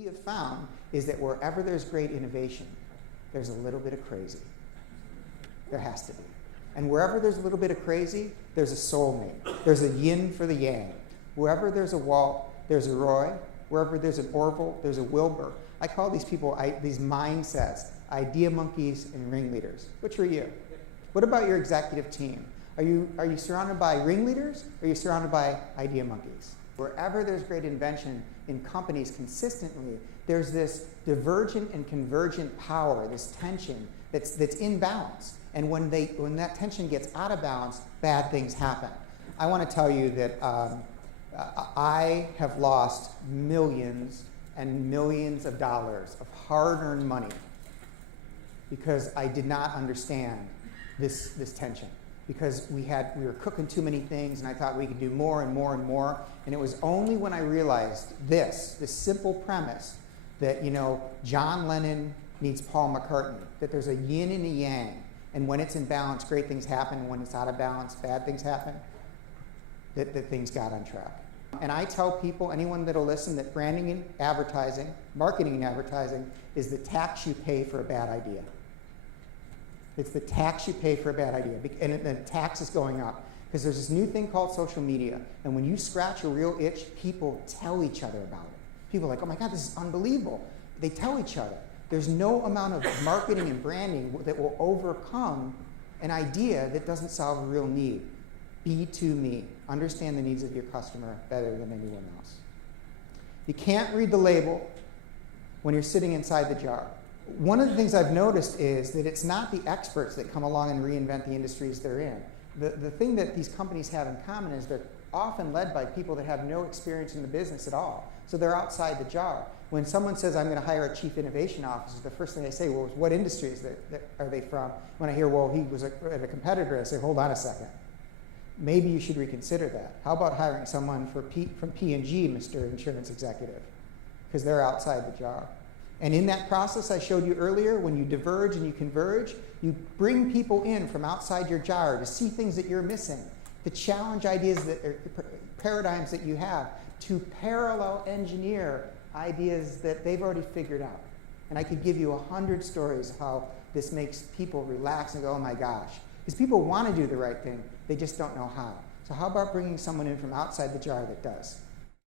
we have found is that wherever there's great innovation, there's a little bit of crazy. There has to be. And wherever there's a little bit of crazy, there's a soulmate. There's a yin for the yang. Wherever there's a Walt, there's a Roy. Wherever there's an Orville, there's a Wilbur. I call these people, these mindsets, idea monkeys and ringleaders. Which are you? What about your executive team? Are you surrounded by ringleaders, or are you surrounded by idea monkeys? Wherever there's great invention in companies consistently, there's this divergent and convergent power, this tension that's in balance. And when that tension gets out of balance, bad things happen. I want to tell you that I have lost millions and millions of dollars of hard-earned money because I did not understand this tension. Because we were cooking too many things, and I thought we could do more and more and more. And it was only when I realized this simple premise that, John Lennon needs Paul McCartney, that there's a yin and a yang, and when it's in balance, great things happen, and when it's out of balance, bad things happen, that things got on track. And I tell people, anyone that'll listen, that branding and advertising, marketing and advertising, is the tax you pay for a bad idea. It's the tax you pay for a bad idea, and the tax is going up. Because there's this new thing called social media, and when you scratch a real itch, people tell each other about it. People are like, oh my God, this is unbelievable. They tell each other. There's no amount of marketing and branding that will overcome an idea that doesn't solve a real need. Be to me. Understand the needs of your customer better than anyone else. You can't read the label when you're sitting inside the jar. One of the things I've noticed is that it's not the experts that come along and reinvent the industries they're in. The thing that these companies have in common is they're often led by people that have no experience in the business at all. So they're outside the jar. When someone says, I'm going to hire a chief innovation officer, the first thing they say, well, what industries are they from? When I hear, well, he was at a competitor, I say, hold on a second. Maybe you should reconsider that. How about hiring someone from P&G, Mr. Insurance Executive? Because they're outside the jar. And in that process I showed you earlier, when you diverge and you converge, you bring people in from outside your jar to see things that you're missing, to challenge ideas paradigms that you have, to parallel engineer ideas that they've already figured out. And I could give you 100 stories of how this makes people relax and go, oh my gosh. Because people want to do the right thing, they just don't know how. So how about bringing someone in from outside the jar that does?